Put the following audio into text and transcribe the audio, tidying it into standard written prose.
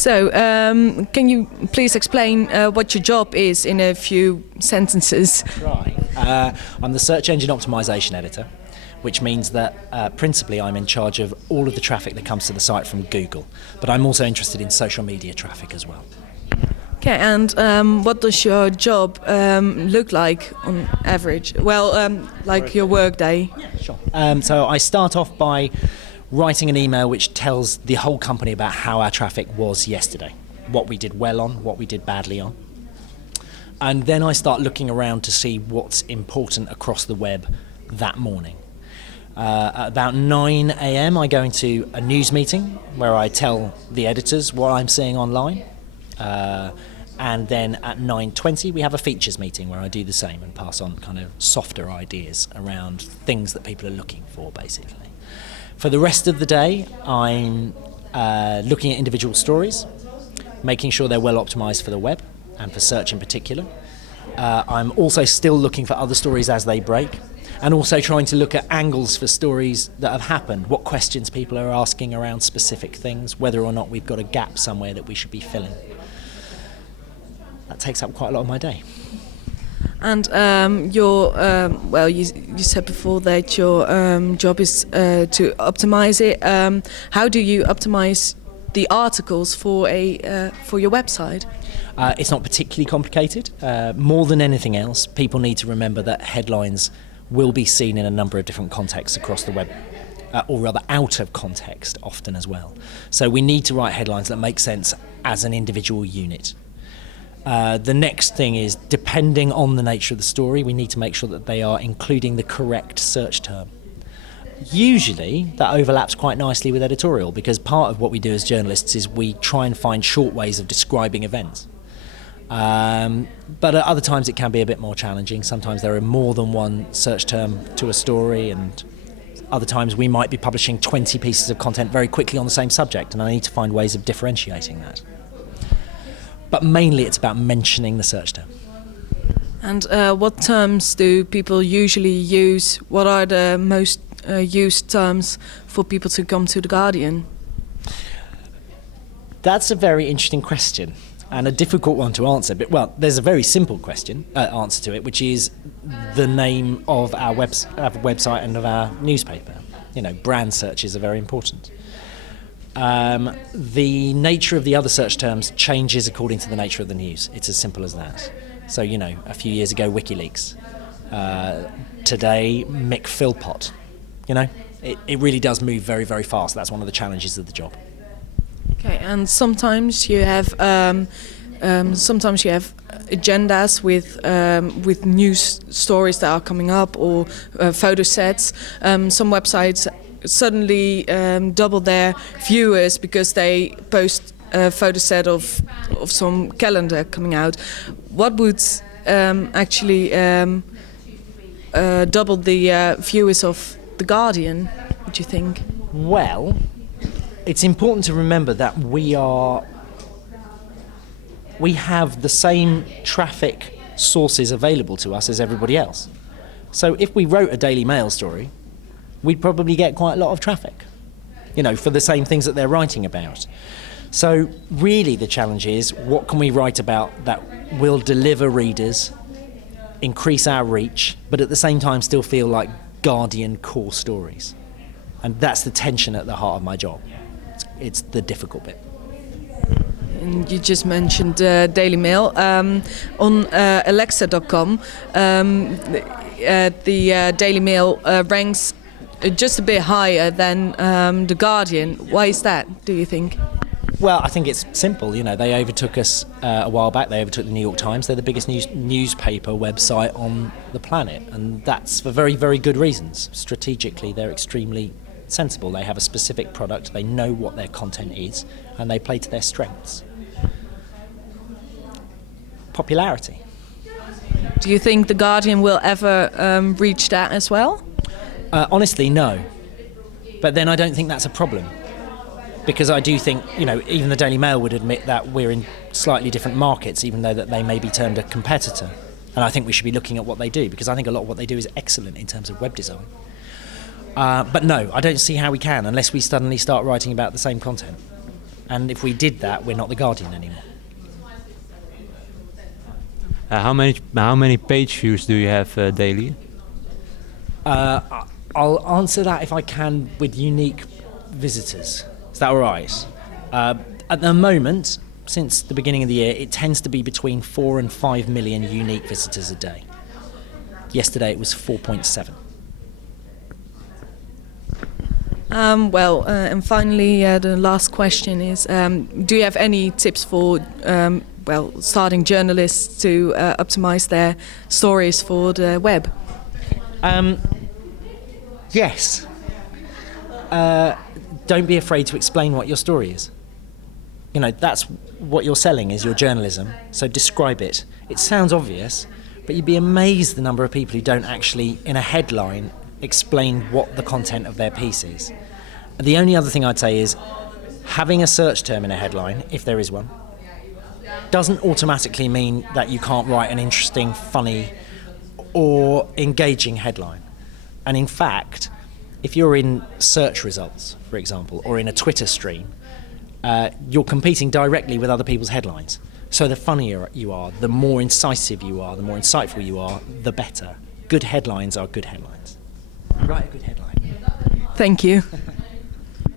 So, can you please explain what your job is in a few sentences? Right. I'm the search engine optimization editor, which means that principally I'm in charge of all of the traffic that comes to the site from Google, but I'm also interested in social media traffic as well. Okay, and what does your job look like on average? Well, like your work day. Sure. So I start off by writing an email which tells the whole company about how our traffic was yesterday, what we did well on, what we did badly on. And then I start looking around to see what's important across the web that morning. At about 9 a.m. I go into a news meeting where I tell the editors what I'm seeing online. And then at 9:20 we have a features meeting where I do the same and pass on kind of softer ideas around things that people are looking for, basically. For the rest of the day, I'm looking at individual stories, making sure they're well optimized for the web and for search in particular. I'm also still looking for other stories as they break, and also trying to look at angles for stories that have happened, what questions people are asking around specific things, whether or not we've got a gap somewhere that we should be filling. That takes up quite a lot of my day. And you said before that your job is to optimize it. How do you optimize the articles for your website? It's not particularly complicated. More than anything else, people need to remember that headlines will be seen in a number of different contexts across the web, or rather out of context often as well. So we need to write headlines that make sense as an individual unit. The next thing is, depending on the nature of the story, we need to make sure that they are including the correct search term. Usually that overlaps quite nicely with editorial, because part of what we do as journalists is we try and find short ways of describing events. But at other times it can be a bit more challenging. Sometimes there are more than one search term to a story, and other times we might be publishing 20 pieces of content very quickly on the same subject, and I need to find ways of differentiating that. But mainly it's about mentioning the search term. And what terms do people usually use? What are the most used terms for people to come to The Guardian? That's a very interesting question and a difficult one to answer. But, well, there's a very simple answer to it, which is the name of our website and of our newspaper. You know, brand searches are very important. The nature of the other search terms changes according to the nature of the news. It's as simple as that. So, you know, a few years ago, WikiLeaks. Today, Mick Philpott. You know, it really does move very, very fast. That's one of the challenges of the job. Okay, and sometimes you have agendas with news stories that are coming up, or photo sets. Some websites suddenly double their viewers because they post a photo set of some calendar coming out. What would actually double the viewers of The Guardian, would you think? Well, it's important to remember that we have the same traffic sources available to us as everybody else. So if we wrote a Daily Mail story, we'd probably get quite a lot of traffic, you know, for the same things that they're writing about. So really the challenge is, what can we write about that will deliver readers, increase our reach, but at the same time still feel like Guardian core stories? And that's the tension at the heart of my job. It's the difficult bit. And you just mentioned Daily Mail. On Alexa.com, the Daily Mail ranks just a bit higher than The Guardian. Why is that, do you think? Well, I think it's simple. You know, they overtook us a while back. They overtook the New York Times. They're the biggest newspaper website on the planet, and that's for very, very good reasons. Strategically, they're extremely sensible. They have a specific product. They know what their content is, and they play to their strengths. Popularity. Do you think The Guardian will ever reach that as well? Honestly, no. But then I don't think that's a problem. Because I do think, you know, even the Daily Mail would admit that we're in slightly different markets, even though that they may be termed a competitor. And I think we should be looking at what they do, because I think a lot of what they do is excellent in terms of web design. But no, I don't see how we can, unless we suddenly start writing about the same content. And if we did that, we're not The Guardian anymore. How many page views do you have daily? I'll answer that if I can with unique visitors. Is that all right? At the moment, since the beginning of the year, it tends to be between 4 and 5 million unique visitors a day. Yesterday it was 4.7. And finally, the last question is, do you have any tips for starting journalists to optimize their stories for the web? Yes. Don't be afraid to explain what your story is. You know, that's what you're selling, is your journalism. So describe it. It sounds obvious, but you'd be amazed the number of people who don't actually, in a headline, explain what the content of their piece is. The only other thing I'd say is having a search term in a headline, if there is one, doesn't automatically mean that you can't write an interesting, funny, or engaging headline. And in fact, if you're in search results, for example, or in a Twitter stream, you're competing directly with other people's headlines. So the funnier you are, the more incisive you are, the more insightful you are, the better. Good headlines are good headlines. Write a good headline. Thank you.